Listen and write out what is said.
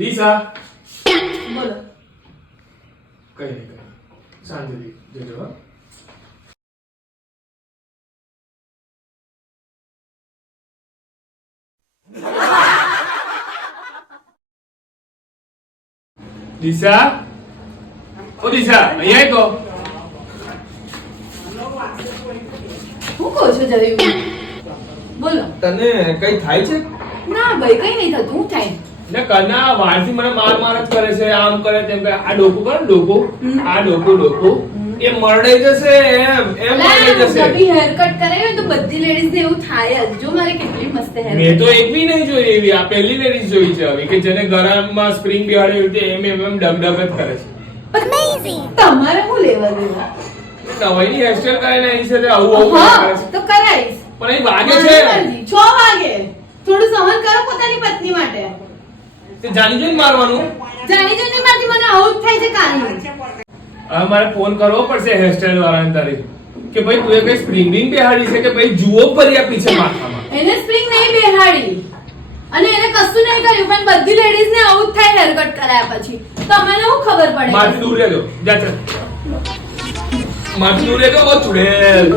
દિશા બોલો. કઈ નહીં શાંતિથી જજો હો. દિશા ઓ દિશા અહીંયા આવ તો હું કહો છો જરીબી? બોલો. તને કઈ થાય છે ના ભાઈ કઈ નહીં થતું. હું થાય ને કના વારથી મને માર જ કરે છે આમ કરે તેમ કરે આ ડોકું કરે ડોકું આ ડોકું એ મરડાઈ જશે એમ મરડાઈ જશે કભી હેર કટ કરાવી હોય તો બધી લેડીઝ ને એવું થાય જ. જો મારે કેટલી મસ્ત હેર મેં તો એક બી નહીં જોઈ એવી આ પહેલી લેડીઝ જોઈ છે હવે કે જેને ગરમમાં સ્પ્રિંગ બિહાડી હોય એમ ડગડગ જ કરે છે તમારે શું લેવા દેવા? નવાઈની હેરસ્ટાઈલ કરાઈને આવી છે તે આવું આવું કરે હા છે તો કરાઈશ. પણ એ વાગે છે મારી મરજી. 6 વાગે થોડું સહન કરો પોતાની પત્ની માટે. તે જાણી જોઈને મારવાનું જાણી જોઈને મારથી મને આવું જ થાય છે કાલનું. હવે મારે ફોન કરવો પડશે હેરસ્ટાઈલ વાળાને તારી કે ભાઈ તું એ કઈ સ્પ્રિંગ બિંગ બિહાડી છે કે ભાઈ જુઓ ફરી આ પીછે માથામાં એને સ્પ્રિંગ નહીં બેહાડી અને એને કશું નહીં કર્યું પણ બધી લેડીઝ ને આવું જ થાય હેર કટ કરાયા પછી. તમને શું ખબર પડે? મારથી દૂર રહેજો જા ચાલ મારથી દૂર રહેજો ઓ ચુડેલ